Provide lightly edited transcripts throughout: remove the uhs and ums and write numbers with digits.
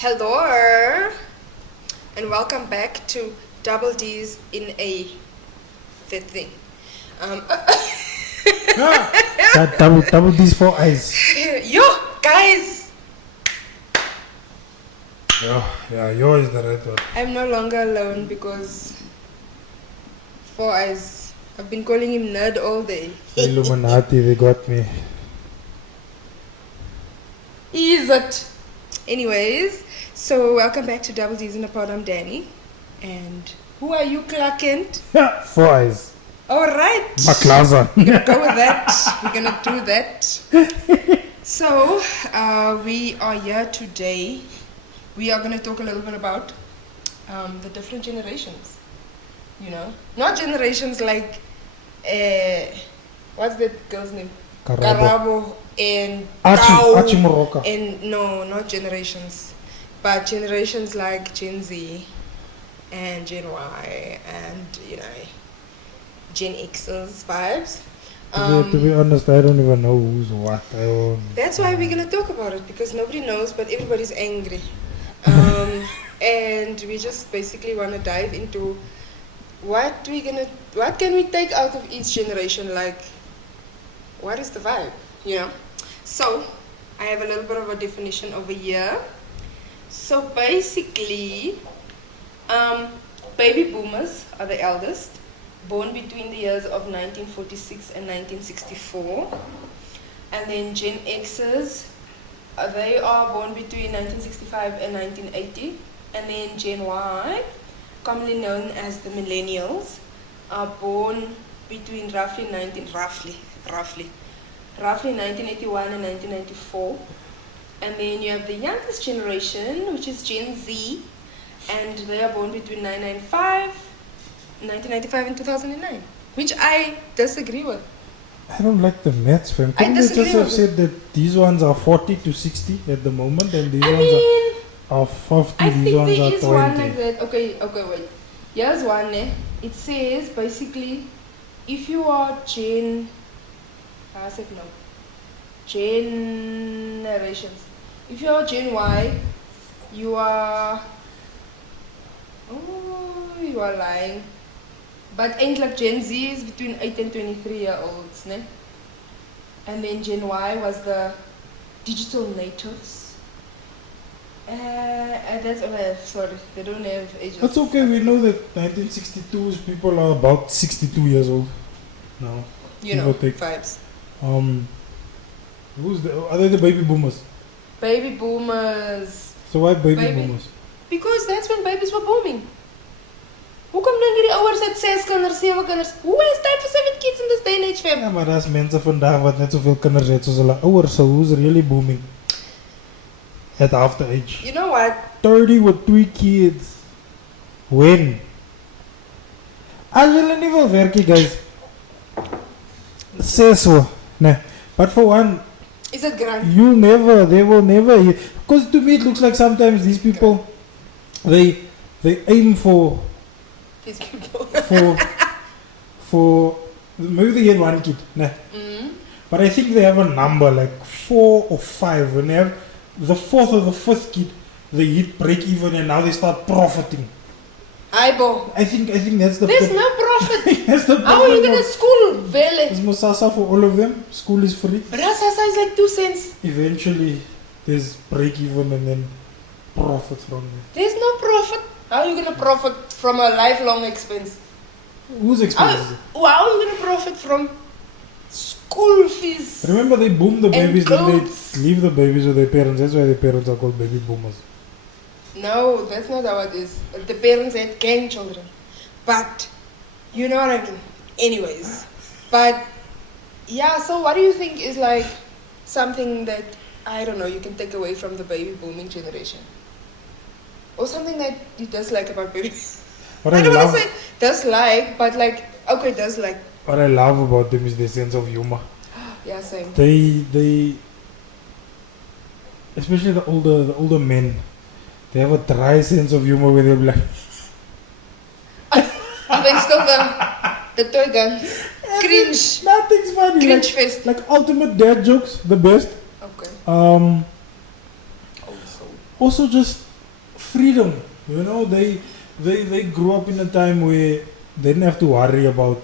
Hello, and welcome back to Double D's in a fifth thing. That double D's for eyes. Yo, guys! Yeah, yo is the right word. I'm no longer alone because Four Eyes. I've been calling him nerd all day. Illuminati, they got me. Is it? Anyways, so welcome back to Double D's in a Pod. I'm Danny. And who are you, Clark Kent? Four eyes. Alright. McLaughlin. We're gonna go with that. We're gonna do that. So, we are here today. We are gonna talk a little bit about the different generations. You know, not generations like what's that girl's name? Karabo and Archie Moroka. And no, not generations, but generations like Gen Z and Gen Y and Gen X's vibes. To be honest, I don't even know who's what. That's why we're gonna talk about it, because nobody knows, but everybody's angry. And we just basically want to dive into what can we take out of each generation, like what is the vibe, So I have a little bit of a definition over here. So basically, baby boomers are the eldest, born between the years of 1946 and 1964. And then Gen Xers, they are born between 1965 and 1980. And then Gen Y, commonly known as the millennials, are born between roughly 1981 and 1994. And then you have the youngest generation, which is Gen Z, and they are born between 1995 and 2009, which I disagree with. I don't like the maths, fam. Couldn't they just have said that these ones are 40 to 60 at the moment, and these are 50, these ones are 20? One like that. Okay, wait. Here's one. It says basically, if you are generations. If you are Gen Y, you are lying. But ain't like Gen Z is between 8 and 23-year-olds, ne? And then Gen Y was the digital natives. And that's all I have. Sorry, they don't have ages. That's okay. We know that 1962's people are about 62 years old now. Vibes. Are they the baby boomers? Baby boomers. So why baby boomers? Because that's when babies were booming. Hoekom dink jy die ouers het 6 kinders, 7 kinders? Who has time for 7 kids in this day and age, fam? Ja, maar daar's mense vandag wat net zoveel kinders het soos hulle ouers, so who's really booming at half the age? You know what? 30 with 3 kids. When? As julle nie wil werkie, guys. Sê so. Nee. But for one, is it grand? They will never, because to me it looks like sometimes these people, they aim for these people. for maybe they get 1 kid, nah. But I think they have a number like 4 or 5. When they have the 4th or the 5th kid, they hit break even and now they start profiting. Aibo. I think that's the. There's no profit. That's the. How are you gonna school? Vele. There's Mosasa for all of them. School is free. But Sasa is like 2 cents. Eventually, there's break even and then profit from it. There's no profit. How are you gonna profit from a lifelong expense? Whose expense is it? How are you gonna profit from school fees? Remember, they boom the babies, then they clothes. leave the babies with their parents. That's why their parents are called baby boomers. No, that's not how it is. The parents had grandchildren. But, you know what I mean? Anyways. But, yeah, so what do you think is like something that, I don't know, you can take away from the baby booming generation? Or something that you dislike about babies? I don't want to say dislike, but like, okay, dislike. What I love about them is their sense of humor. Yeah, same. They especially the older men, they have a dry sense of humor where they'll be like, they still the toy gun. Cringe. Nothing's funny. Cringe fest. Like ultimate dad jokes, the best. Okay. Also just freedom. You know, they grew up in a time where they didn't have to worry about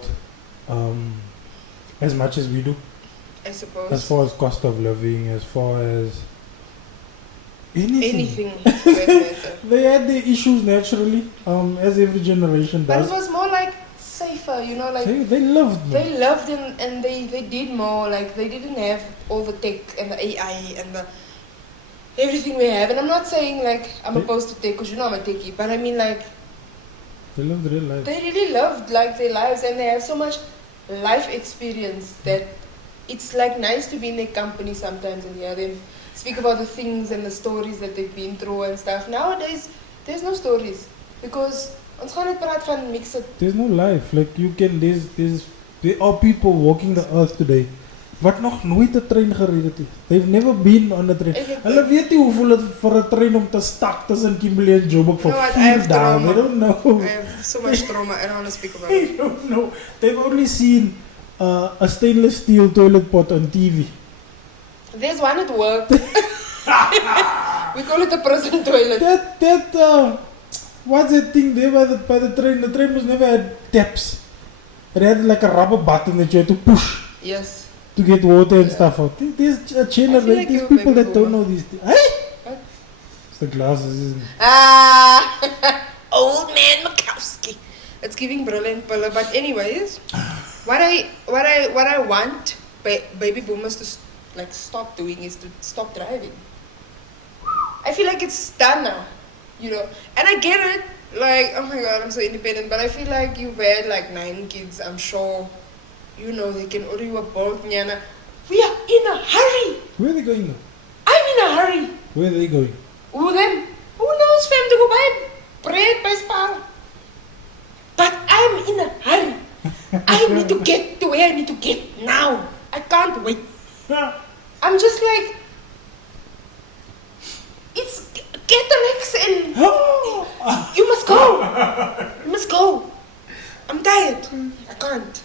as much as we do. I suppose. As far as cost of living, as far as anything. For that matter. They had their issues naturally, as every generation But does. it was more like safer, you know, like They loved me. they loved and they did more. Like they didn't have all the tech and the AI and the everything we have. And I'm not saying like I'm They- opposed to tech because you know I'm a techie, but I mean like They loved real life. they really loved like their lives and they have so much life experience that it's like nice to be in their company sometimes and hear them speak about the things and the stories that they've been through and stuff. Nowadays there's no stories because ons gaan net praat van mix it. There's no life. Like you can, there are people walking the earth today wat nog nooit 'n trein gery het nie. They've never been on a train. Hulle weet nie hoeveel dit vir 'n trein om te stak tussen Kimberley en Joburg vir You know what, I 4 have dae. trauma. They don't know. I have so much trauma. I don't want to speak about They it. don't know. They've only seen a stainless steel toilet pot on TV. There's one at work. We call it a prison toilet. What's that thing there by the train? The train was never had taps. It had like a rubber button that you had to push Yes. to get water and Yeah. stuff out. There's a chain I of feel like like these you're a people baby that don't boomer. know these things. Hey? What? It's the glasses, isn't it? Old man Makowski. It's giving brilliant pillar. But anyways, what I want baby boomers to like stop doing is to stop driving. I feel like it's done now, you know. And I get it. Like, oh my god, I'm so independent. But I feel like you've had like 9 kids. I'm sure, you know, they can order you a bolt, Nyana. We are in a hurry. Where are they going now? I'm in a hurry. Where are they going? Who then? Who knows, fam, to go buy bread by Spar? But I'm in a hurry. I need to get to where I need to get now. I can't wait. I'm just like, it's cataracts and you must go. You must go. I'm tired. I can't.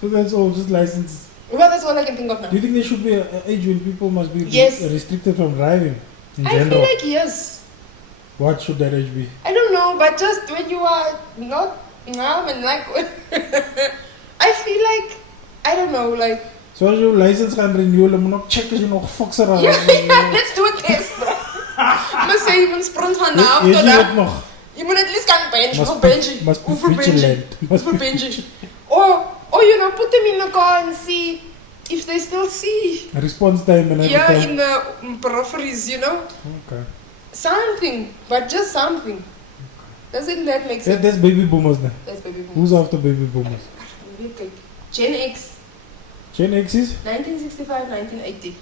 So that's all, just licenses. Well, that's all I can think of now. Do you think there should be an age when people must be Yes. restricted from driving in I general? feel like yes. What should that age be? I don't know, but just when you are not numb and like, I feel like, I don't know, like, So as your license gaan renew, hulle moet nog check as jy nog fucks around. yeah, let's do a test, bro. Must say, you moet sprint van na af Weet tot jy daar. wat nog? Je moet at least kan bench. Must Hoeveel be- bench je? must be Hoeveel bench je? vigilant. Must Hoeveel be bench je? Or, you know, put them in the car and see if they still see. Response time and everything. Yeah, in the peripheries, you know? Okay. Something, but just something. Doesn't that make sense? That's baby boomers now. That's baby boomers. Who's after baby boomers? Gen X, Gen X is? 1965, 1980.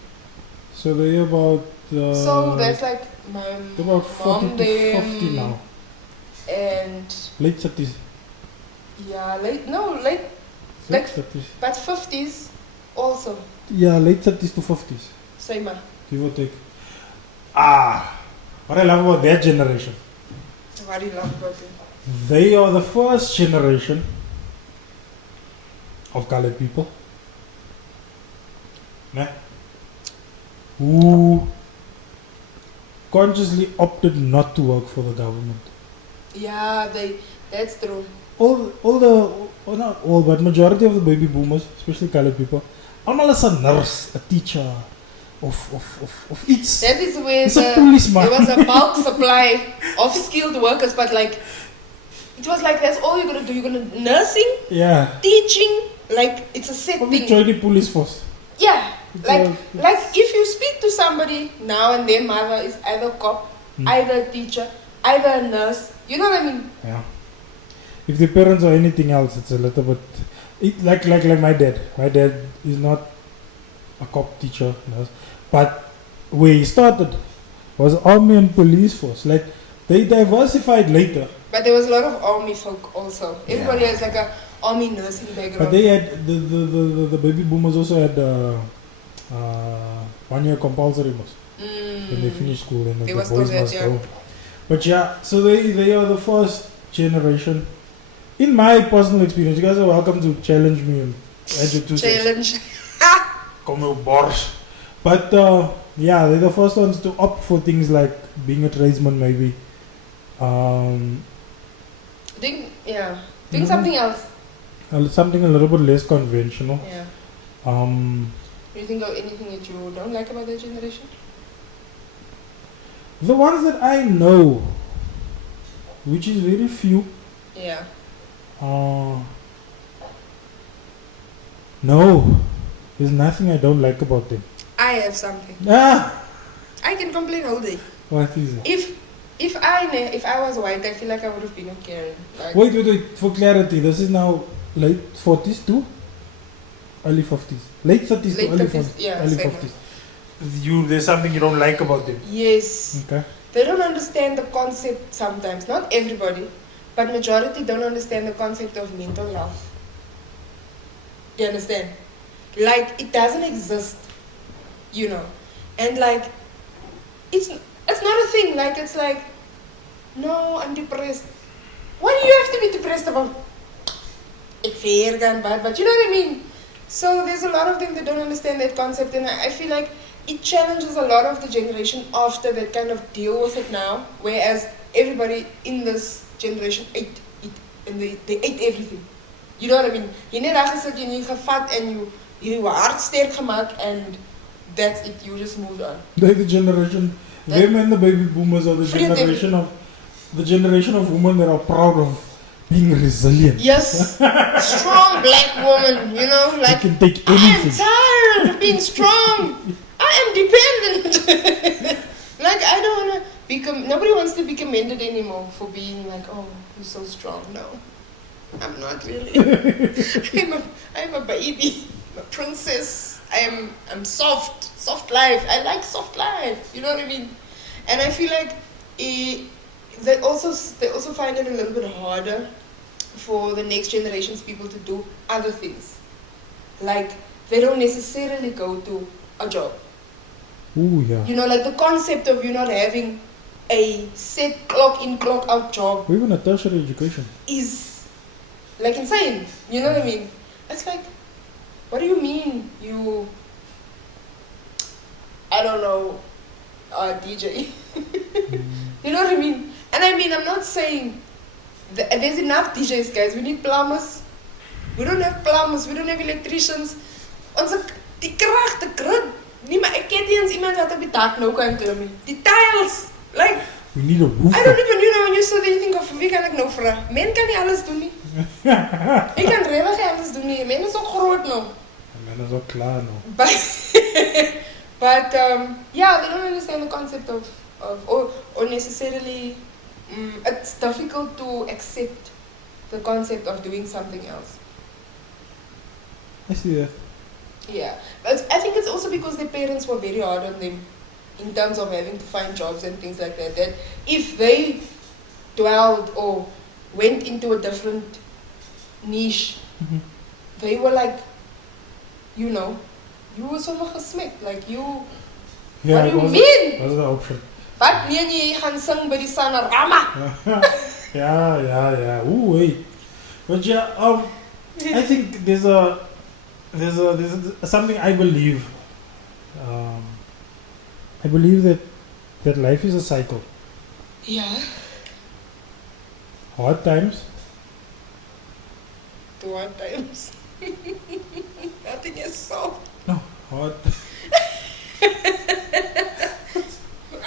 So they're about... So that's like my they're about 40 mom, to them, 50 now. and Late 30s. yeah, late Late Like- 30s. but 50s also. Yeah, late 30s to 50s. Same. Give or take. What I love about that generation, What do you love about it? they are the first generation of colored people, nah, who consciously opted not to work for the government. Yeah, that's true. Not all, but majority of the baby boomers, especially colored people, allemaal is a nurse, a teacher, of iets. That is where It's a policeman. there was a bulk supply of skilled workers, but like it was like that's all you're gonna do. You're gonna nursing, Yeah. teaching, like it's a set Probably thing. join the police force. Yeah, It's like if you speak to somebody now and their mother is either a cop, either a teacher, either a nurse. You know what I mean? Yeah. If the parents are anything else, it's a little bit like my dad. My dad is not a cop, teacher, nurse, but where he started was army and police force. Like they diversified later, But there was a lot of army folk also. Everybody has like a army nursing background. but they had the baby boomers also had 1 year compulsory most when they finished school and They the were still boys that must young. go. But yeah, so they are the first generation. In my personal experience, you guys are welcome to challenge me and add your 2 cents. Challenge. Come on, bars. But yeah, they're the first ones to opt for things like being a tradesman, maybe Doing something else. Something a little bit less conventional. Yeah. Um, Do you think of anything that you don't like about that generation? the ones that I know, which is very few. Yeah. No, there's nothing I don't like about them. I have something. Ah, I can complain all day. what is it? If I was white, I feel like I would have been a Karen. Like, Wait. For clarity, this is now late 40s to early 50s. Late 30s Late to early 30s, 50s. yeah, Early same. 50s. There's something you don't like about them. yes. Okay. They don't understand the concept sometimes. Not everybody, but majority don't understand the concept of mental health. Do you understand? Like, it doesn't exist, you know. And like, it's not a thing. Like, it's like, no, I'm depressed. What do you have to be depressed about? Ek veer gaan bad, but you know what I mean? So there's a lot of them that don't understand that concept, and I feel like it challenges a lot of the generation after that kind of deal with it now, whereas everybody in this generation ate and they ate everything. You know what I mean? You net aangesit, jy gevat and you were hard sterk gemaak and that's it, you just moved on. They're the generation, them and the baby boomers are the generation of women that are proud of being resilient. Yes, strong black woman, you know, They like can take I am anything. tired of being strong. I am dependent. Like, I don't want to nobody wants to be commended anymore for being like, oh, you're so strong. No, I'm not really. I'm a baby, I'm a princess. I'm soft life. I like soft life. You know what I mean? And I feel like they also find it a little bit harder for the next generation's people to do other things. Like, they don't necessarily go to a job. Ooh, yeah. You know, like the concept of you not having a set clock in, clock out job Or even a tertiary education. is like insane. You know what I mean? It's like, what do you mean you, I don't know, DJ? You know what I mean? And I mean, I'm not saying there's enough DJs, guys. We need plumbers. We don't have plumbers. We don't have electricians. Die krag, die grid. Nee, maar ek ken nie eens iemand wat op die dak nou kan klim nie. Die tiles. Like, We need a roof. I don't even, you know, when you so then you think of wie kan ek nou vra? Men kan nie alles doen nie. Ek kan regtig nie alles doen nie. Men is ook groot nou. Men is ook klaar nou. But yeah, they don't understand the concept of or necessarily it's difficult to accept the concept of doing something else. I see that. Yeah, but I think it's also because their parents were very hard on them in terms of having to find jobs and things like that. That if they dwelled or went into a different niche, they were like, you know, you were so gesmet. Like you, Yeah, what do you mean? What's the option? Wat meen jy gaan sing by die Sanorama? Yeah. Ooh, wait. But yeah, I think there's something I believe. I believe that life is a cycle. Yeah. Hard times. To hard times. Nothing is soft. No, hard.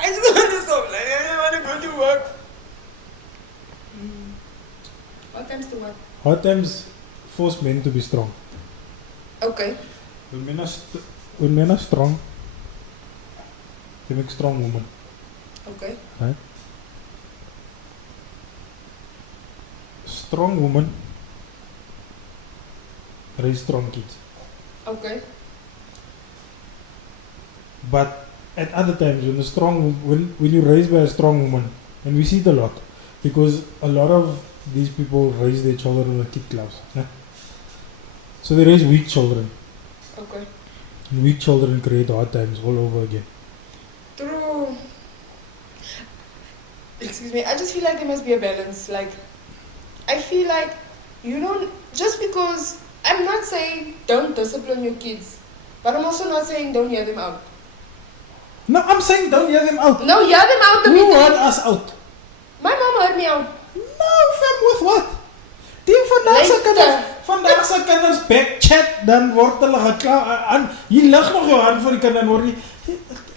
I just want to stop. Like, I don't want to go to work. Hard times to what? Hard times force men to be strong. Okay. When men are strong, they make strong women. Okay. Right? Strong woman raise strong kids. Okay. But at other times, when you raise by a strong woman, and we see it a lot, because a lot of these people raise their children with kid gloves. Yeah? So they raise weak children. Okay. And weak children create hard times all over again. True. Excuse me. I just feel like there must be a balance. Like, I feel like you don't, just because, I'm not saying don't discipline your kids, but I'm also not saying don't hear them out. No, I'm saying don't hear them out. No, hear them out. Who heard us out? My mom heard me out. No, fam, with what? Die vandaag se kinders backchat, dan word hulle geklaar. Jy lig nog jou hand vir die kind en word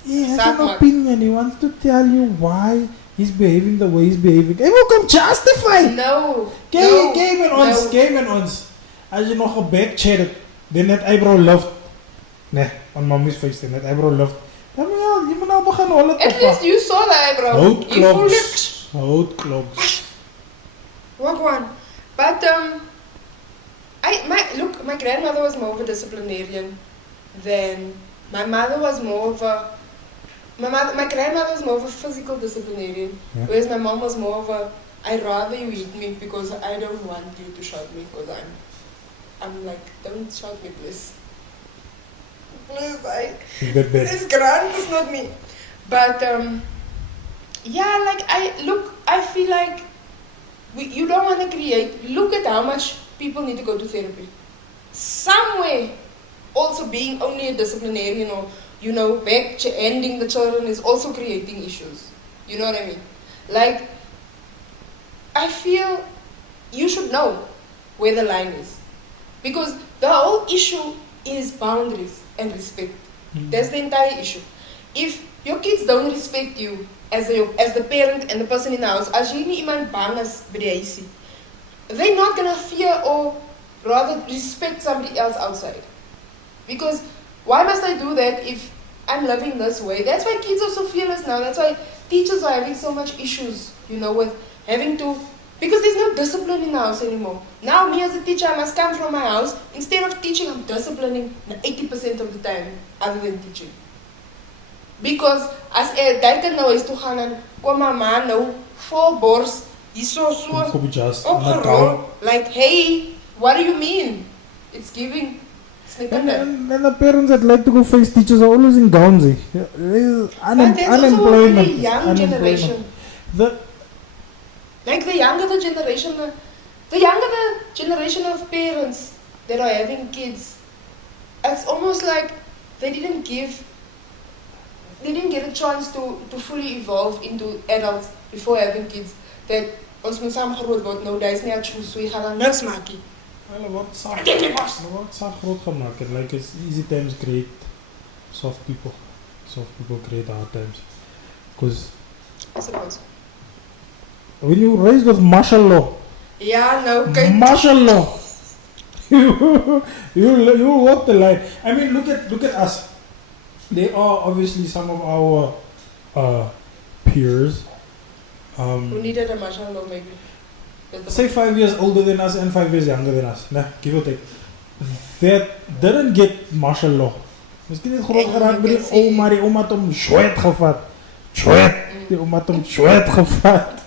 he has Sad an man. opinion. He wants to tell you why he's behaving the way he's behaving. Hy wil kom justify. No. Game en ons. As jy nog gebackchat het, dan net eyebrow lift. Nee, on mommy's face, dan net eyebrow lift. Dan jy moet nou begin hol het. At least you saw the eyebrow. You fooled it. Hout kloks. Walk one. But my grandmother was more of a disciplinarian than my mother was more of a. My grandmother was more of a physical disciplinarian, whereas my mom was more of a. I'd rather you hit me because I don't want you to shout me because I'm like, don't shout me, please. Please, it's grand, it's not me. But yeah, like I feel like you don't want to create. Look at how much people need to go to therapy. Somewhere, also being only a disciplinarian or back-ending the children is also creating issues. You know what I mean? Like, I feel you should know where the line is, because the whole issue is boundaries and respect. That's the entire issue. If your kids don't respect you as the parent and the person in the house, as jy nie iemand bang is by die huisie, they're not gonna fear or rather respect somebody else outside. Because why must I do that if I'm living this way? That's why kids are so fearless now. That's why teachers are having so much issues, with having to, because there's no discipline in the house anymore. Now me as a teacher, I must come from my house. Instead of teaching, I'm disciplining 80% of the time other than teaching. Because as a duiken nou is toe gaan en kom my man nou vol bors, so opgerol, like, hey, what do you mean? It's giving. And the parents that like to go face teachers are always in gowns. Unemployment. Also a young generation. The younger the generation of parents that are having kids, it's almost like they didn't get a chance to fully evolve into adults before having kids. That ons moet saam groot word. Nou daar is nie 'n choose, so jy gaan dan niks maak nie. Well, what's groot gemaakt? Like, it's easy times create soft people. Soft people create hard times. Because I suppose. When you raised with martial law. Yeah, no, okay. Martial law. you walk the line. I mean, look at us. They are obviously some of our peers. Who needed a martial law, maybe. Say 5 years older than us and 5 years younger than us. Nah, give or take. That didn't get martial law. Miskien het groot geraak by die oma, die oma het hom sweat gevat. Die oma het hom sweat gevat.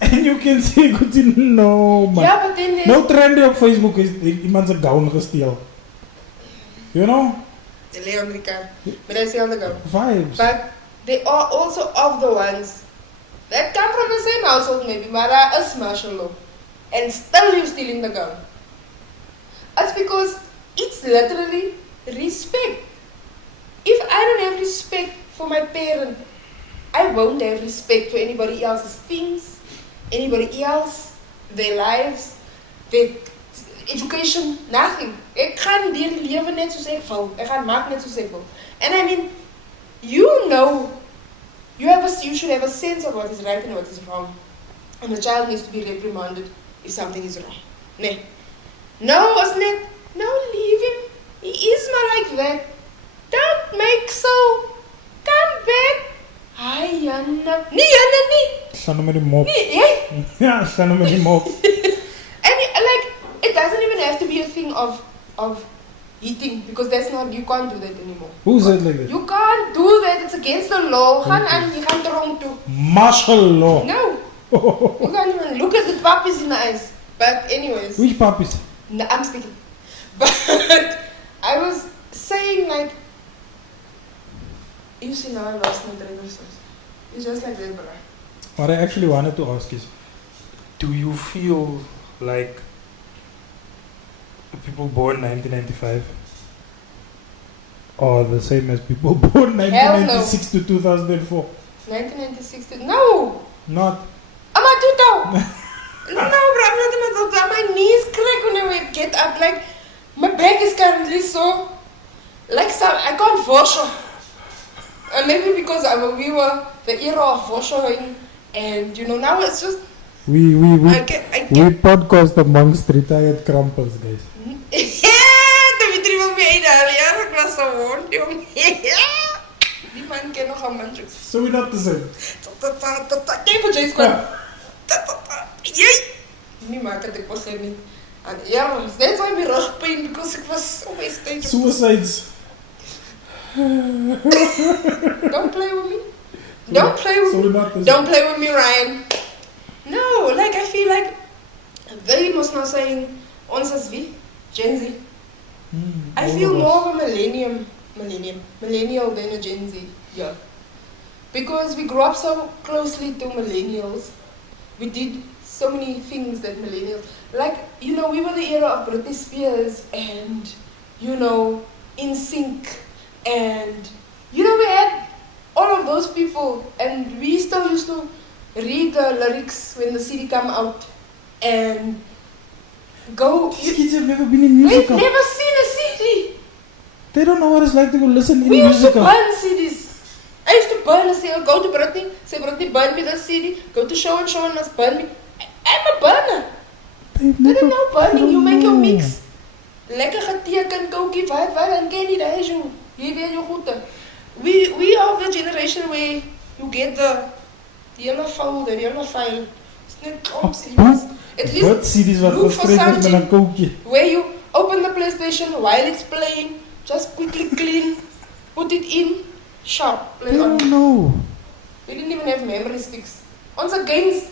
And you can say, no man. Yeah, but then No trendy op Facebook is iemand se gown gesteel. You know? The Leonrika. But I say on the go. Vibes. But they are also of the ones that come from the same household maybe, but there is martial law. And still you're stealing the gun. It's because it's literally respect. If I don't have respect for my parent, I won't have respect for anybody else's things, anybody else, their lives, their education, nothing. Ek gaan deur die lewe net soos ek wil. Ek gaan maak net soos ek wil. And I mean, you should have a sense of what is right and what is wrong. And the child needs to be reprimanded if something is wrong. Nee. No, wasn't it? No, leave him. He is not like that. Don't make so. Come back. Hi, Janna. Nee, Janna, nee. Staan met die mop. Nee, hey? Ja, staan met die mop. And it doesn't even have to be a thing of eating, because that's not, you can't do that anymore. Who said like that? You can't do that. It's against the law. Gaan aan, jy gaan tronk toe. Martial law. No. You can't even look at the puppies in the eyes. But anyways. Which puppies? No, I'm speaking. But I was saying, like, you see now I lost my train of thought. It's just like that, bro. What I actually wanted to ask is, do you feel like people born 1995 are the same as people born 1996 to 2004? 1996 to... No! Not? I'm not No, bro, I'm not in my doctor. My knees crack when I get up. Like, my back is currently so, like, I can't wash. And maybe because we were the era of washing, and you know, now it's just. We I get podcast amongst retired crampers, guys. Dimitri wil my uithaal. Ek was so wond, jong. Die man ken nog 'n man. So we're not the same. Kijk voor Jace kwam. Jee! Nie maak het ek begin nie. And yeah, that's why my rugpyn because ek was so wasted. Suicides. Don't play with me. Don't play with me. Don't play with me, Ryan. No, like I feel like they must not saying ons as wie? Gen Z. I feel more of a millennial than a Gen Z. Yeah. Because we grew up so closely to millennials. We did so many things that millennials, like, you know, we were the era of Britney Spears and, you know, In Sync, and, you know, we had all of those people, and we still used to read the lyrics when the CD come out and go. These kids have never been in musical. They've never seen a CD. They don't know what it's like to go listen in we musical. We used to burn CDs. I used to burn and say, oh, go to Britney, say Britney, burn me the CD, go to show and must burn me. I'm a burner. They don't know burning, you make your mix. Lekker geteken, kokie, wat, en ken nie die jou. Jy weet jou goede. We are the generation where you get the hele folder, the hele file. It's not CDs. At least CD's wat look for something met 'n kokie. where you open the PlayStation while it's playing, just quickly clean, put it in, sharp, play on. No. We didn't even have memory sticks. On the games,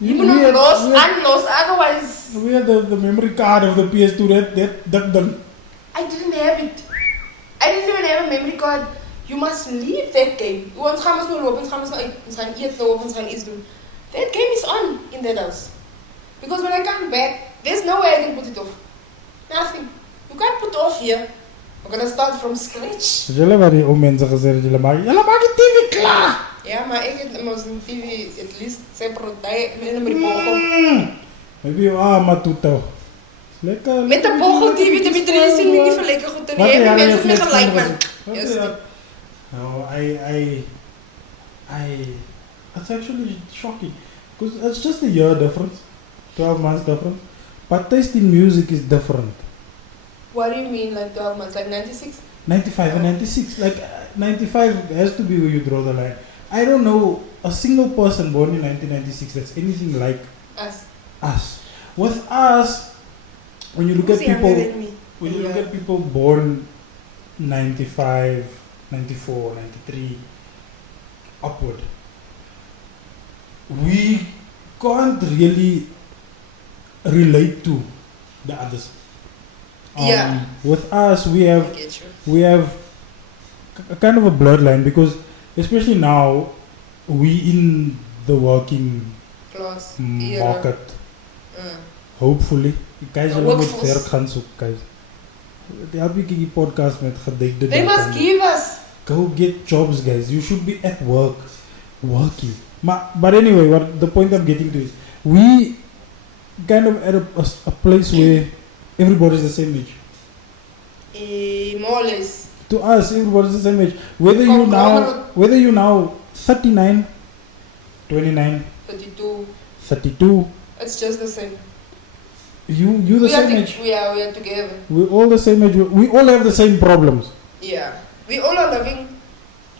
you moet nog unlost, otherwise. We had the memory card of the PS2 that I didn't have it. I didn't even have a memory card. You must leave that game. Ons gaan ons nou loop, ons gaan ons nou uit, ons gaan eet nou of ons gaan iets doen. That game is on in that house. Because when I come back, there's no way I can put it off. Nothing. You can't put off here. We're gonna start from scratch. Julle wat die ou mense gesê het julle maak die TV klaar. Ja, maar ek het mos die TV at least separate met 'n bochel. Maybe maar toe. Lekker. Met 'n bochel TV Dimitri sien nie vir lekker goed te nie. Jy mense nie gelyk man. Yes. No, it's actually shocking because it's just a year difference, 12 months difference, but taste in music is different. What do you mean, like 12 months, like 96? 95 and 96, like 95 has to be where you draw the line. I don't know a single person born in 1996 that's anything like us. With us, when you look at people, look at people born 95, 94, 93, upward, we can't really relate to the others. With us, we have a kind of a blurred line because, especially now, we in the working class market. Hopefully, guys, jullie moet werk gaan zoeken, guys. Help me die podcast met gedekte. They must give us. Go get jobs, guys. You should be at work, working. But anyway, what the point I'm getting to is, we kind of at a place where everybody's the same age. More or less. To us, everybody's the same age. Whether you now 39, 29, 32. It's just the same. You the same age. We are together. We're all the same age. We all have the same problems. Yeah. We all are living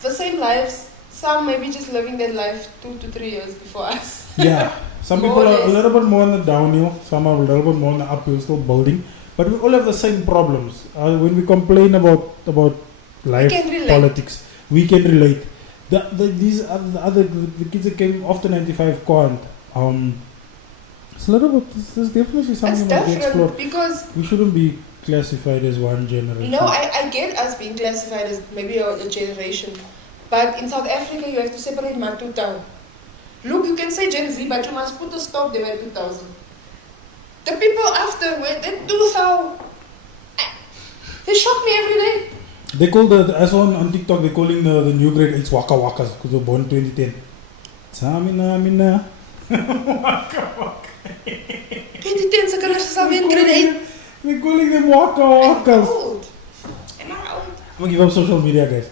the same lives. Some maybe just living their life 2 to 3 years before us. Yeah. Some people are a little bit more on the downhill. Some are a little bit more on the uphill, still building. But we all have the same problems. When we complain about life, politics, we can relate. These are the kids that came after 95 can't. It's a little bit. There's definitely something that we explore. Because we shouldn't be classified as one generation. No, I get us being classified as maybe a generation, but in South Africa you have to separate Matuta. Look, you can say Gen Z, but you must put a stop there at 2000. The people after, they 2000, they shock me every day. They call I saw on TikTok, they're calling the new grade 8 Waka Wakas because they were born 2010. Samina. Waka waka. Ken die teen se kinders is alweer in grade 8. We're calling them waka I'm wakas. old. Am I old? I'm gonna give up social media, guys.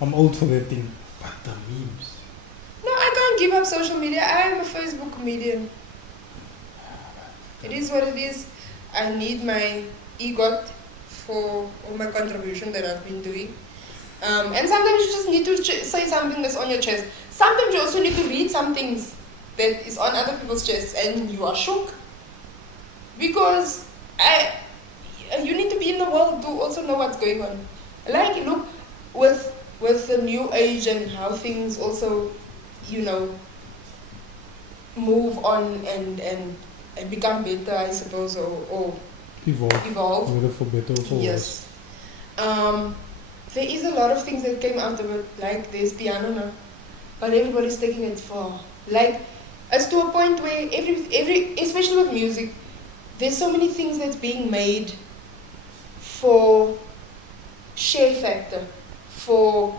I'm old for that thing. But the memes. No, I can't give up social media. I am a Facebook comedian. It is what it is. I need my EGOT for all my contribution that I've been doing. And sometimes you just need to say something that's on your chest. Sometimes you also need to read some things that is on other people's chests and you are shook. Because you need to be in the world to also know what's going on. Like, look, with the new age and how things also, move on and become better, I suppose, or evolve. Whether for better or for worse. Yes. There is a lot of things that came out of it, like there's piano now, but everybody's taking it far. Like, it's to a point where every especially with music, there's so many things that's being made for share factor, for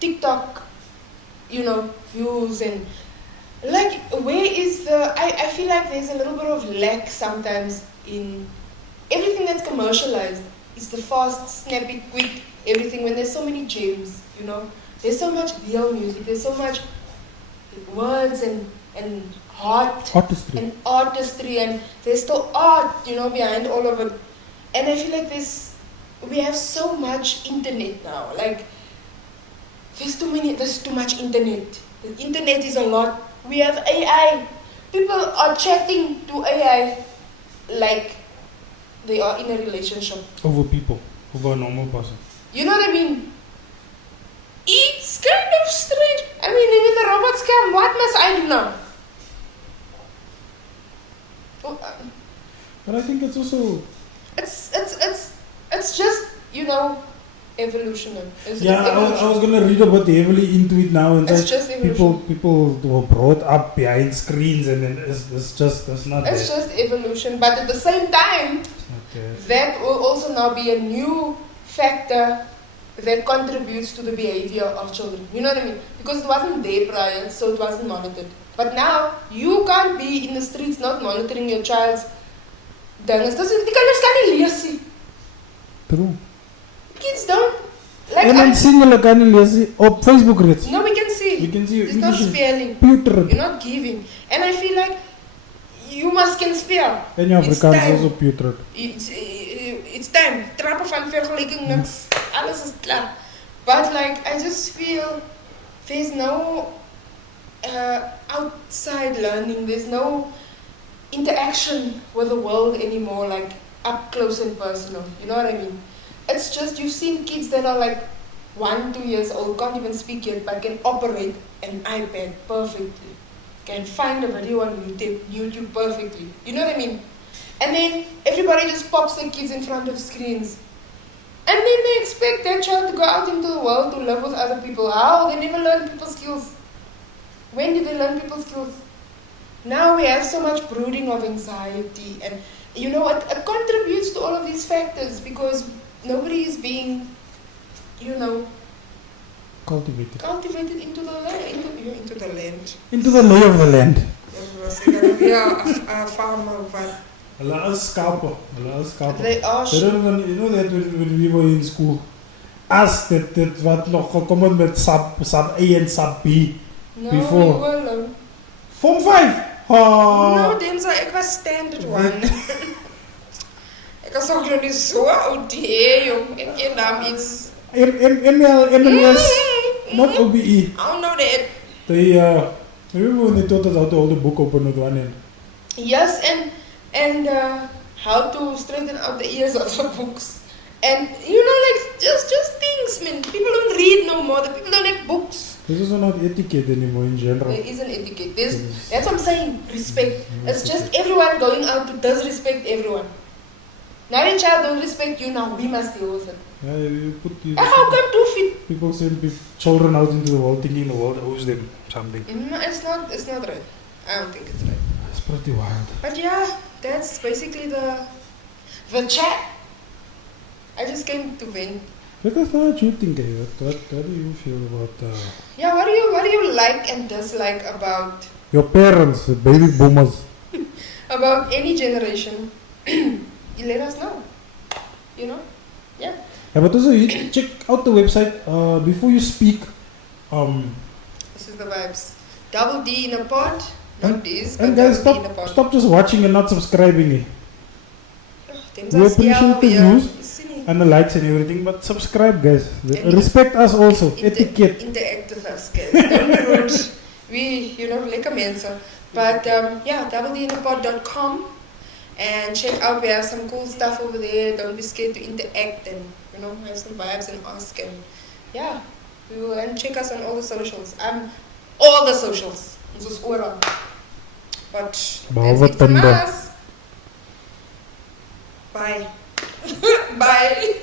TikTok, views, and like, where is the, I feel like there's a little bit of lack sometimes in everything that's commercialized. It's the fast, snappy, quick, everything, when there's so many gems, there's so much real music, there's so much words and heart and artistry, and there's still art, behind all of it. And I feel like we have so much internet now. Like, there's too much internet. The internet is a lot. We have AI. People are chatting to AI like they are in a relationship. Over people, over a normal person. You know what I mean? It's kind of strange. I mean, even the robots come. What must I do now? But I think it's also... It's just, evolutionary. I was gonna read about heavily into it now, and it's just people were brought up behind screens, and then it's not. It's just evolution, but at the same time, that will also now be a new factor that contributes to the behavior of children. You know what I mean? Because it wasn't there prior, so it wasn't monitored. But now you can't be in the streets not monitoring your child's dinges. Die kinders kan nie lees nie. True. Kids don't. Like, en dan sien hulle kan nie lees nie op Facebook reeds. No, we can see. We can see. It's not spelling. Putrid. You're not giving. And I feel like you must can spell. En jou Afrikaans is also putrid. It's time. Trappen van vergelijking niks. Alles is klaar. But like, I just feel there's no outside learning. There's no interaction with the world anymore, like up close and personal. You know what I mean? It's just, you've seen kids that are like 1-2 years old, can't even speak yet, but can operate an iPad perfectly, can find a video on YouTube perfectly. You know what I mean? And then everybody just pops their kids in front of screens. And then they expect that child to go out into the world to live with other people. How? They never learn people skills. When did they learn people skills? Now we have so much brooding of anxiety, and it contributes to all of these factors because nobody is being, cultivated into the land. Into the lay of the land. Yeah, a farmer, but Hulle is skape. They are. They don't even, that when we were in school, as dit wat nog gekom het met sub A en sub B. No, before. you were alone. Form 5. No, Denzel, ek was standard 1. Ek was ook nog nie so oud die, jong. Ek ken naam iets. MLS, not OBE. I don't know that. They, remember when they taught us how to hold a book open with one end? Yes, and how to straighten out the ears of the books. And, like, just things, man. People don't read no more. The people don't have books. There's also not etiquette anymore in general. There isn't etiquette. That's what I'm saying. Respect. It's just everyone going out to disrespect everyone. Now your child don't respect you, now we must deal with it. Yeah, you put how come 2 feet? People send children out into the world thinking the world owes them something. No, it's not right. I don't think it's right. It's pretty wild. But yeah, that's basically the chat. I just came to vent. Let us know what you think, what do you feel about Yeah, what do you like and dislike about your parents, the baby boomers. about any generation, you let us know. You know? Yeah. Yeah, but also you check out the website before you speak. This is the vibes. Double D in a pot. Not D's, but And guys, double D in a pot. stop just watching and not subscribing. Eh? Them We appreciate the views See, and the likes and everything, but subscribe, guys. And Respect us also. Etiquette. Interact with us, guys. Don't be rude. We, lekker mensen. But yeah, doubledinapod.com and check out. We have some cool stuff over there. Don't be scared to interact and have some vibes and ask and yeah. We will and check us on all the socials. All the socials. Ons is oral. But that's it from us. Bye. Bye.